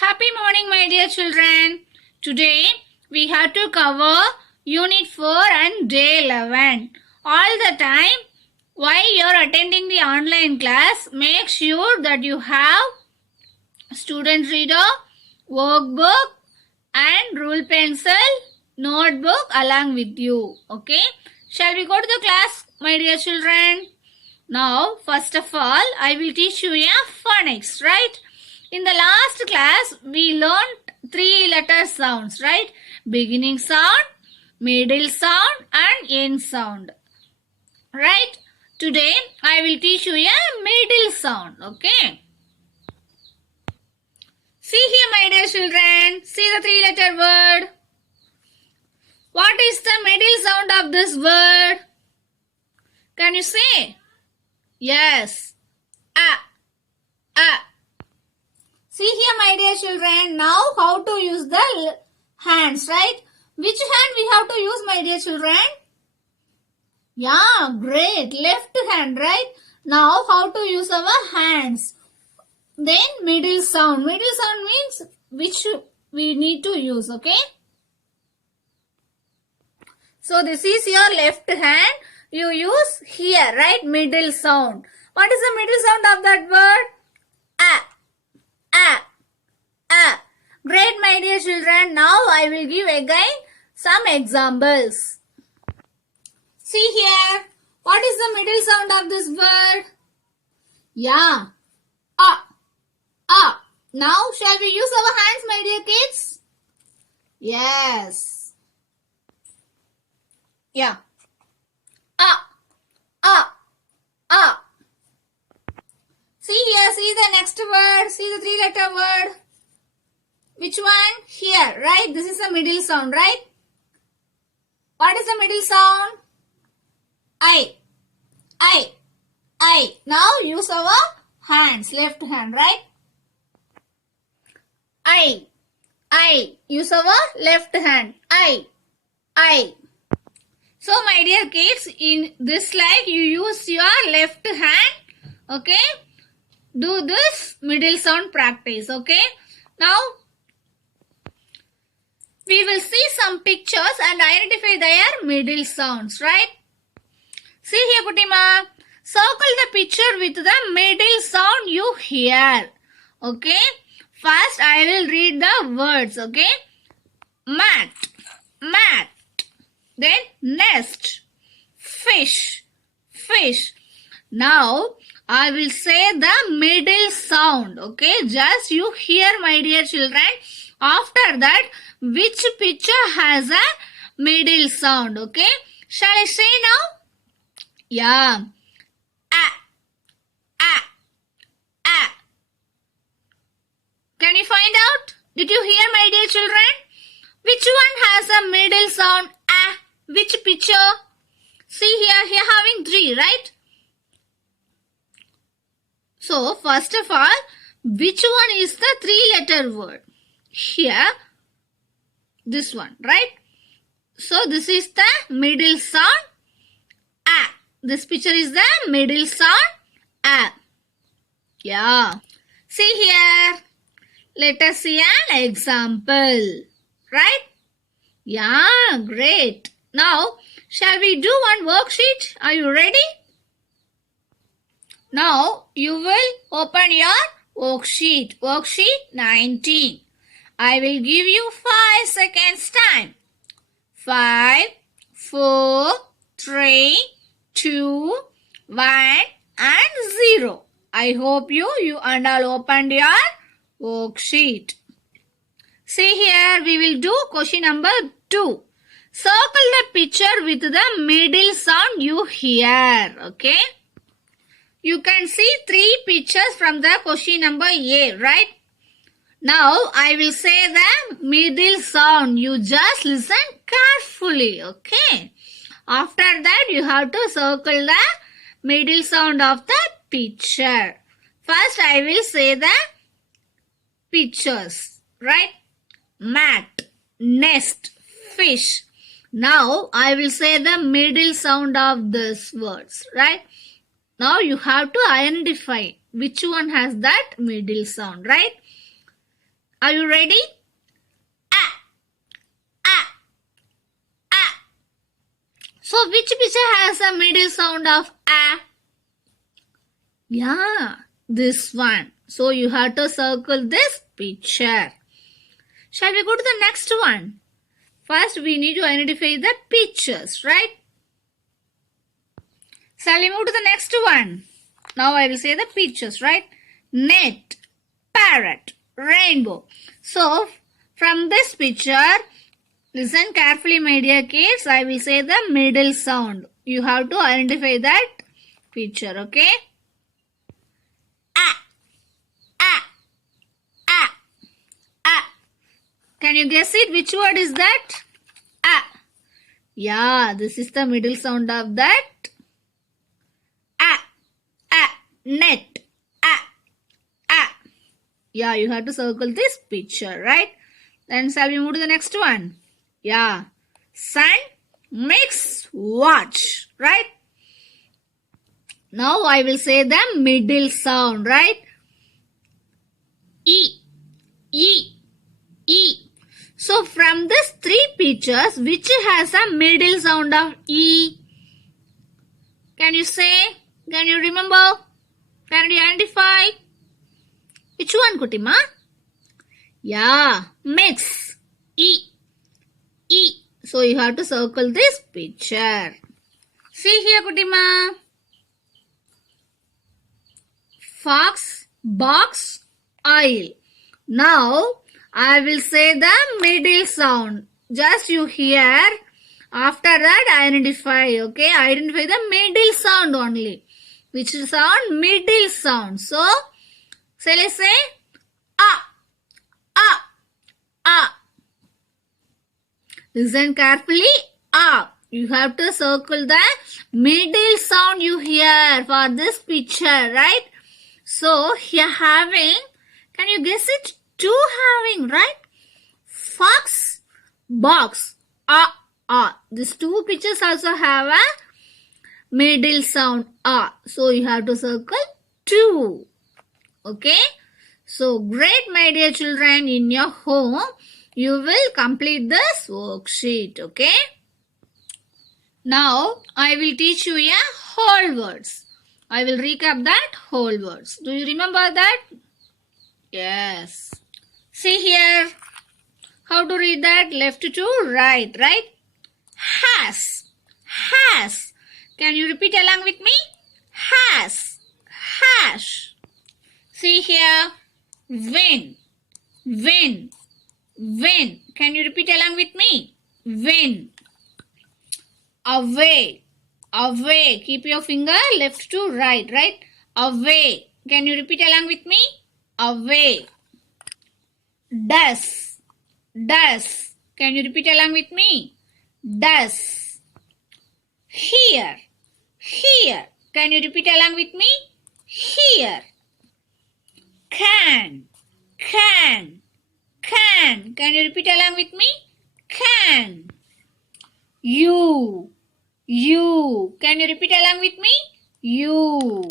Happy morning, my dear children. Today we have to cover Unit 4 and Day 11. All the time, while you are attending the online class, make sure that you have student reader, workbook and rule pencil, notebook along with you. Okay? Shall we go to the class, my dear children? Now, first of all, I will teach you a phonics, right? In the last class, we learned 3-letter sounds, right? Beginning sound, middle sound and end sound. Right? Today, I will teach you a middle sound, okay? See here, my dear children. See the 3-letter word. What is the middle sound of this word? Can you say? Yes. See here, my dear children. Now, how to use the hands, right? Which hand we have to use, my dear children? Yeah, great. Left hand, right? Now, how to use our hands? Then, middle sound. Middle sound means which we need to use, okay? So, this is your left hand. You use here, right? Middle sound. What is the middle sound of that word? Great, my dear children. Now I will give again some examples. See here. What is the middle sound of this word? Yeah. Now shall we use our hands, my dear kids? Yes. Yeah. See here, see the next word, see the 3-letter word. Which one? Here, right? This is the middle sound, right? What is the middle sound? I. Now use our hands, left hand, right? I. Use our left hand. I. So, my dear kids, in this slide, you use your left hand, okay? Do this middle sound practice, okay? Now, we will see some pictures and identify their middle sounds, right? See here, Kutima. Circle the picture with the middle sound you hear, okay? First, I will read the words, okay? Mat. Then nest, fish. Now, I will say the middle sound, okay? Just you hear, my dear children. After that, which picture has a middle sound, okay? Shall I say now? Yeah. Can you find out? Did you hear, my dear children? Which one has a middle sound? Which picture? See here having 3, right? So, first of all, which one is the 3-letter word? Here, this one, right? So, this is the middle sound. This picture is the middle sound. Yeah. See here. Let us see an example. Right? Yeah, great. Now, shall we do one worksheet? Are you ready? Now, you will open your worksheet. Worksheet 19. I will give you 5 seconds time. 5, 4, 3, 2, 1 and 0. I hope you and all opened your worksheet. See here, we will do question number 2. Circle the picture with the middle sound you hear. Okay? You can see 3 pictures from the question number A, right? Now, I will say the middle sound. You just listen carefully, okay? After that, you have to circle the middle sound of the picture. First, I will say the pictures, right? Mat, nest, fish. Now, I will say the middle sound of these words, right? Now, you have to identify which one has that middle sound, right? Are you ready? Ah, ah, ah. So which picture has a middle sound of ah? Yeah, this one. So you have to circle this picture. Shall we go to the next one? First we need to identify the pictures, right? Shall we move to the next one? Now I will say the pictures, right? Net, parrot, rainbow. So from this picture, listen carefully my dear kids. I will say the middle sound. You have to identify that picture, okay? Ah, ah, ah, ah. Can you guess it? Which word is that? Ah. Yeah, this is the middle sound of that. Ah, ah, net. Ah, ah. Yeah, you have to circle this picture, right? Then shall we move to the next one? Yeah. Sun, mix, watch, right? Now I will say the middle sound, right? E, E, E. So from these three pictures, which has a middle sound of E? Can you say? Can you remember? Can you identify? Which one, Kutima? Yeah, mix. E, E. So you have to circle this picture. See here, Kutima. Fox, box, oil. Now I will say the middle sound. Just you hear. After that identify. Okay, identify the middle sound only. Which sound? Middle sound. So shall I say ah, ah, ah. Listen carefully. Ah. You have to circle the middle sound you hear for this picture, right? So here having, can you guess it? Two having, right? Fox, box, ah, ah. These two pictures also have a middle sound ah. So you have to circle two. Okay? So great, my dear children, in your home, you will complete this worksheet. Okay? Now I will teach you a whole words. I will recap that whole words. Do you remember that? Yes. See here. How to read that? Left to right, right? Has. Has. Can you repeat along with me? Has. Hash. See here. Win. Win. Win. Can you repeat along with me? Win. Away. Away. Keep your finger left to right, right? Away. Can you repeat along with me? Away. Does. Does. Can you repeat along with me? Does. Here. Here. Can you repeat along with me? Here. Can. Can. Can. Can you repeat along with me? Can. You. You. Can you repeat along with me? You.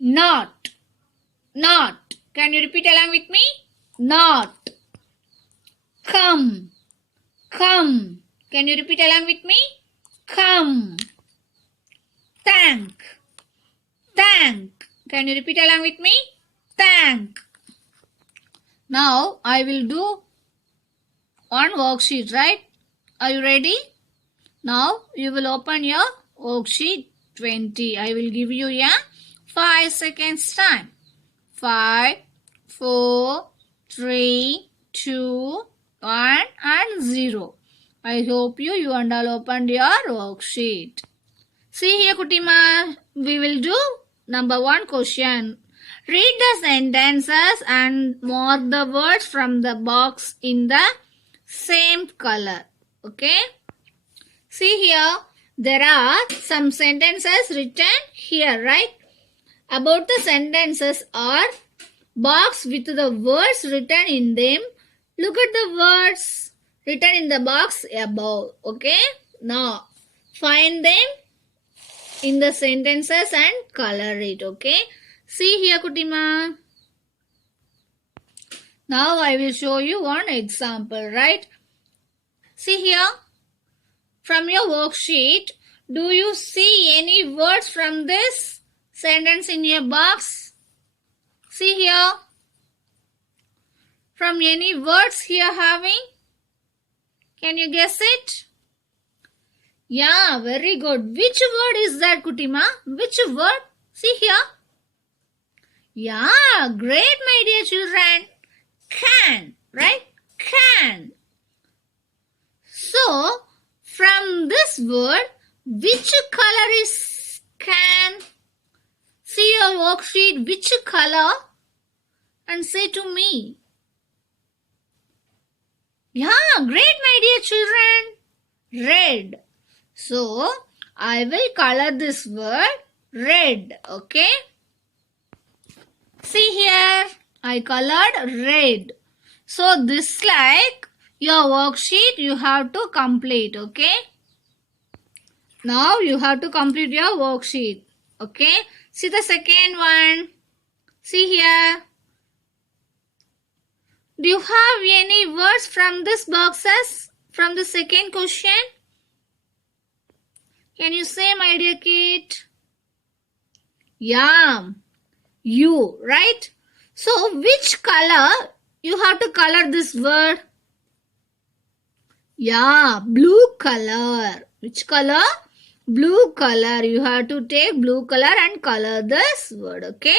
Not. Not. Can you repeat along with me? Not. Come. Come. Can you repeat along with me? Come. Thank. Thank. Can you repeat along with me? Thank. Now I will do one worksheet, right? Are you ready? Now you will open your worksheet 20. I will give you a 5 seconds time. 5, 4, 3, 2, 1 and 0. I hope you and all opened your worksheet. See here, Kutima. We will do number 1 question. Read the sentences and mark the words from the box in the same color. Okay? See here, there are some sentences written here, right? About the sentences are box with the words written in them. Look at the words written in the box above. Okay? Now, find them in the sentences and color it. Okay? See here, Kutima. Now I will show you one example, right? See here, from your worksheet, do you see any words from this sentence in your box? See here, from any words here having? Can you guess it? Yeah, very good. Which word is that, Kutima? Which word? See here. Yeah, great, my dear children. Can, right? Can. So, from this word, which color is can? See your worksheet, which color? And say to me. Yeah, great, my dear children. Red. So, I will color this word red, okay? See here, I colored red. So, this like your worksheet you have to complete, okay? Now, you have to complete your worksheet, okay? See the second one. See here. Do you have any words from this boxes? From the second question? Can you say, my dear kid? Yeah, you, right? So, which color you have to color this word? Yeah, blue color. Which color? Blue color. You have to take blue color and color this word, okay?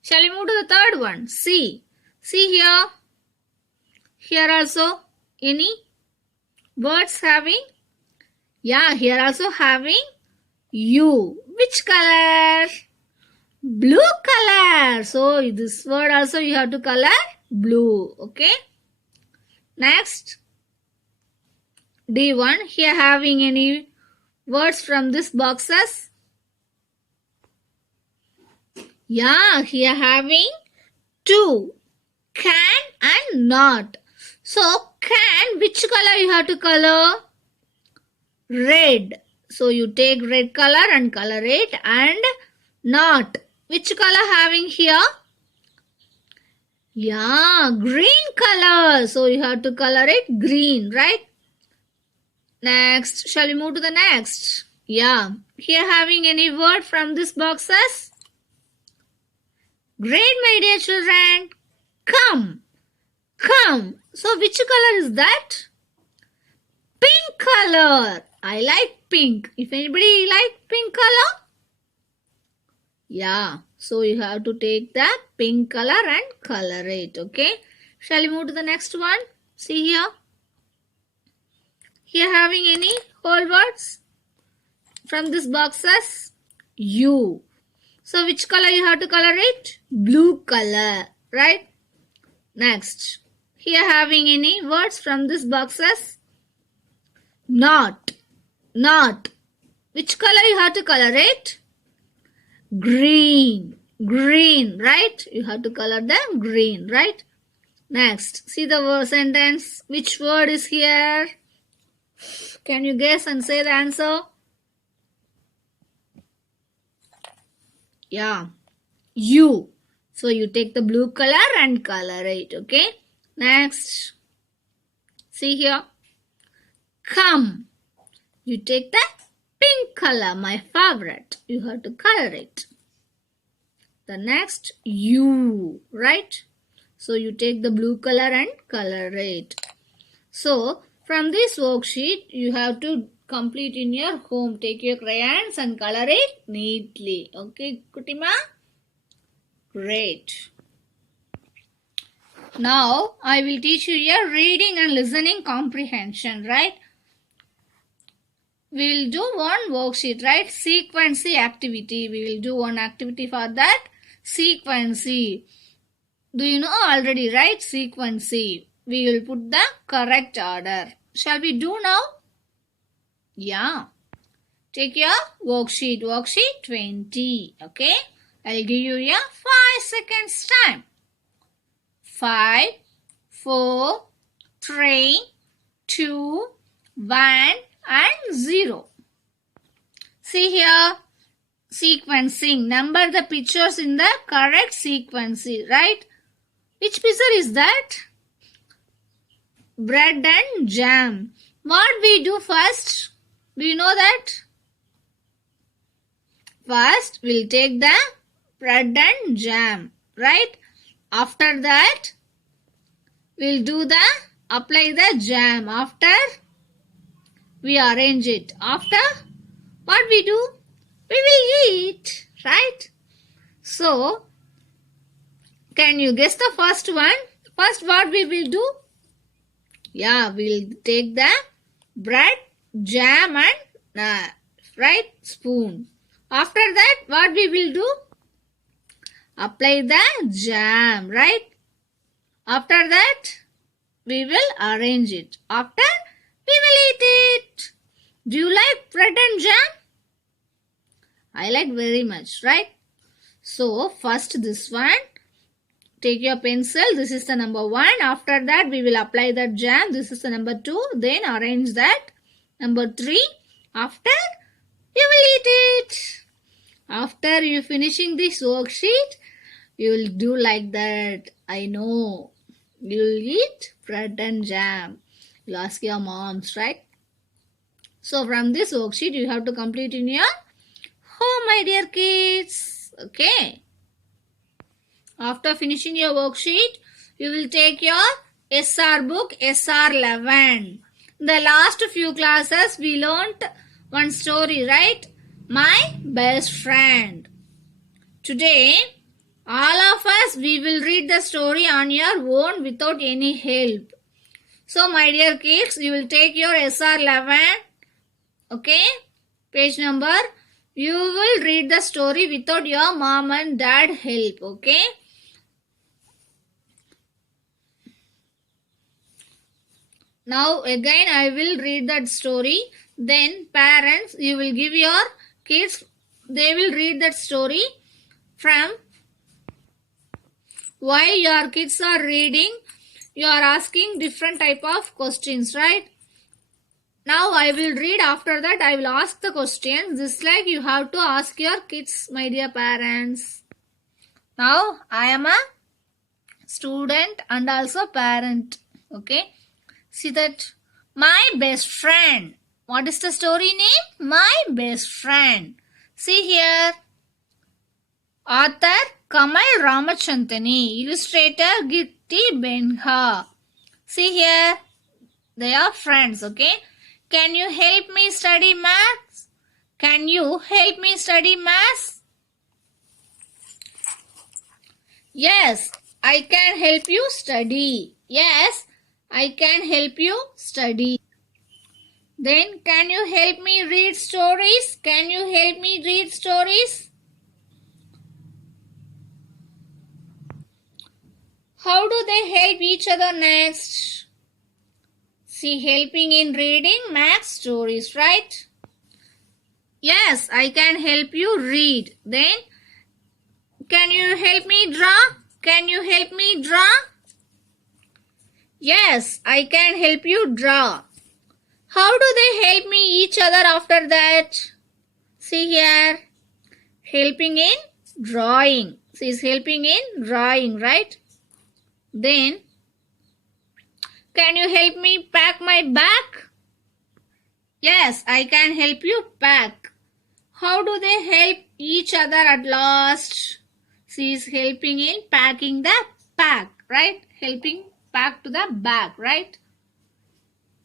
Shall we move to the third one? See. See here. Here also any words having? Yeah, here also having you. Which color? Blue color. So this word also you have to color blue. Okay. Next. D1. Here having any words from this boxes? Yeah, here having two. Can and not. So can, which color you have to color? Red. So you take red color and color it. And not. Which color having here? Yeah, green color. So you have to color it green, right? Next. Shall we move to the next? Yeah. Here having any word from this boxes? Great, my dear children. Come. Come. So which color is that? Pink color. I like pink. If anybody like pink color? Yeah. So you have to take the pink color and color it. Okay. Shall we move to the next one? See here. Here having any whole words from this boxes? You. So which color you have to color it? Blue color. Right? Next. Here having any words from this boxes? Not. Not. Which color you have to color it? Green. Green. Right? You have to color them green. Right? Next. See the word sentence. Which word is here? Can you guess and say the answer? Yeah. You. So you take the blue color and color it. Okay. Next. See here. Come. You take the pink color, my favorite. You have to color it. The next, you. Right? So you take the blue color and color it. So from this worksheet, you have to complete in your home. Take your crayons and color it neatly. Okay, Kutima? Great. Now, I will teach you your reading and listening comprehension, right? We will do one worksheet, right? Sequency activity. We will do one activity for that. Sequency. Do you know already, right? Sequency. We will put the correct order. Shall we do now? Yeah. Take your worksheet. Worksheet 20. Okay. I'll give you a 5 seconds time. 5, 4, 3, 2, 1 and 0. See here. Sequencing. Number the pictures in the correct sequence. Right? Which picture is that? Bread and jam. What we do first? Do you know that? First, we'll take the bread and jam, right? After that, we'll apply the jam. After, we arrange it. After, what we do? We will eat, right? So, can you guess the first one? First, what we will do? Yeah, we'll take the bread, jam and right spoon. After that, what we will do? Apply the jam, right? After that, we will arrange it. After, we will eat it. Do you like bread and jam? I like very much, right? So, first this one. Take your pencil. This is the number 1. After that, we will apply the jam. This is the number 2. Then arrange that. Number 3. After, you will eat it. After you finishing this worksheet, you will do like that. I know. You will eat bread and jam. You'll ask your moms, right? So, from this worksheet, you have to complete in your home, my dear kids. Okay. After finishing your worksheet, you will take your SR book, SR 11. In the last few classes, we learnt one story, right? My best friend. Today, all of us, we will read the story on your own without any help. So, my dear kids, you will take your SR 11, okay? Page number. You will read the story without your mom and dad help, okay? Now again I will read that story. Then parents, you will give your kids, they will read that story from. While your kids are reading, you are asking different type of questions, right? Now I will read. After that I will ask the questions. Just like you have to ask your kids, my dear parents. Now I am a student and also parent, okay? See that? My best friend. What is the story name? My best friend. See here. Author Kamal Ramachandani. Illustrator Gitti Benha. See here. They are friends, okay? Can you help me study maths? Can you help me study maths? Yes, I can help you study. Yes, I can help you study. Then, can you help me read stories? Can you help me read stories? How do they help each other next? See, helping in reading math stories, right? Yes, I can help you read. Then, can you help me draw? Can you help me draw? Yes, I can help you draw. How do they help me each other after that? See here. Helping in drawing. She is helping in drawing, right? Then, can you help me pack my bag? Yes, I can help you pack. How do they help each other at last? She is helping in packing the pack, right? Helping pack to the bag, right?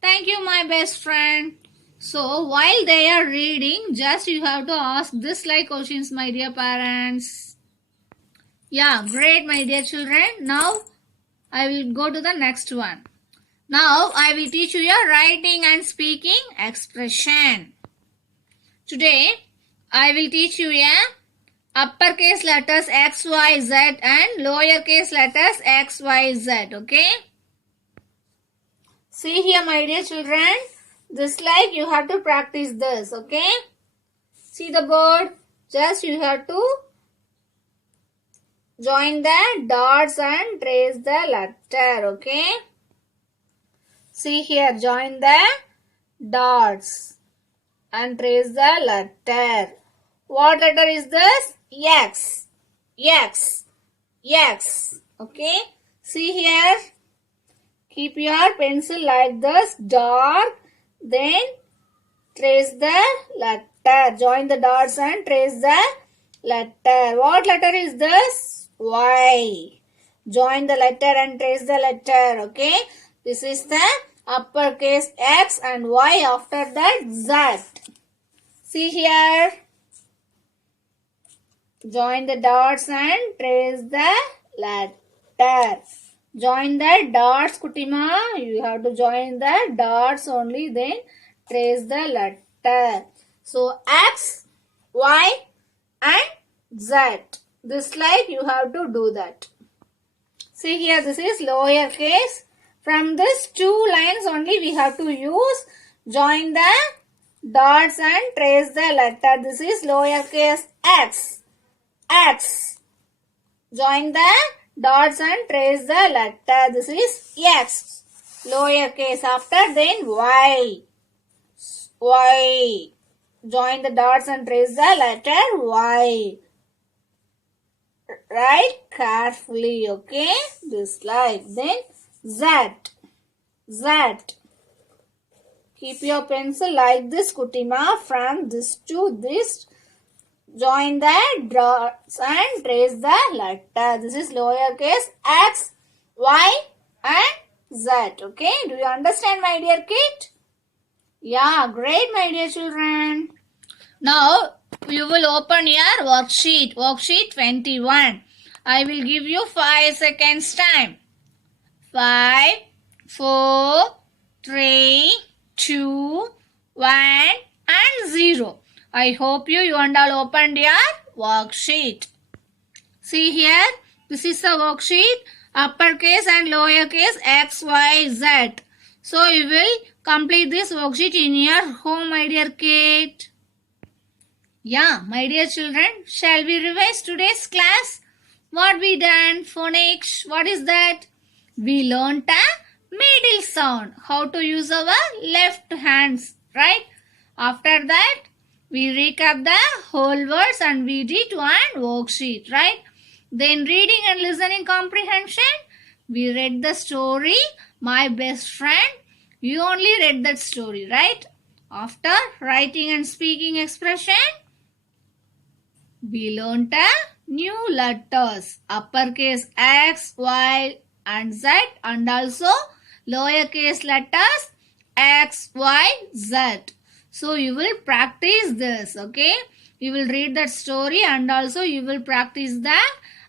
Thank you, my best friend. So, while they are reading, just you have to ask this like questions, my dear parents. Yeah, great, my dear children. Now, I will go to the next one. Now, I will teach you your writing and speaking expression. Today, I will teach you a uppercase letters X, Y, Z and lowercase letters X, Y, Z. Okay? See here, my dear children. This like you have to practice this. Okay? See the board. Just you have to join the dots and trace the letter. Okay? See here, join the dots and trace the letter. What letter is this? X. X. X. Okay. See here. Keep your pencil like this, dark. Then trace the letter. Join the dots and trace the letter. What letter is this? Y. Join the letter and trace the letter. Okay. This is the uppercase X and Y. After that Z. See here. Join the dots and trace the letter. Join the dots, Kutima. You have to join the dots only. Then trace the letter. So X, Y and Z. This like you have to do that. See here, this is lower case. From this two lines only we have to use. Join the dots and trace the letter. This is lower case X. X. Join the dots and trace the letter. This is X. Lower case. After then Y. Y. Join the dots and trace the letter Y. Write carefully, okay? This like. Then Z. Z. Keep your pencil like this, Kutima. From this to this. Join the dots and trace the letter. This is lowercase X, Y and Z. Okay. Do you understand, my dear kid? Yeah, great, my dear children. Now, you will open your worksheet. Worksheet 21. I will give you 5 seconds time. 5, 4, 3, 2, 1 and 0. I hope you and all opened your worksheet. See here, this is the worksheet, uppercase and lowercase X, Y, Z. So you will complete this worksheet in your home, my dear kid. Yeah, my dear children, shall we revise today's class? What we done? Phonics, what is that? We learnt a middle sound, how to use our left hands, right? After that, we recap the whole words and we did one worksheet, right? Then reading and listening comprehension. We read the story, My Best Friend. You only read that story, right? After writing and speaking expression, we learnt a new letters. Uppercase X, Y and Z and also lowercase letters X, Y, Z. So you will practice this, okay? You will read that story and also you will practice the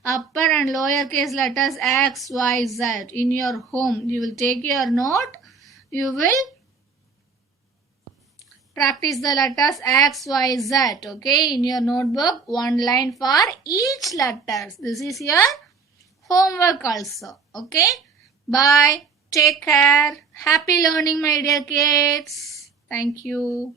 upper and lower case letters X, Y, Z in your home. You will take your note. You will practice the letters X, Y, Z, okay? In your notebook, one line for each letters. This is your homework also, okay? Bye. Take care. Happy learning, my dear kids. Thank you.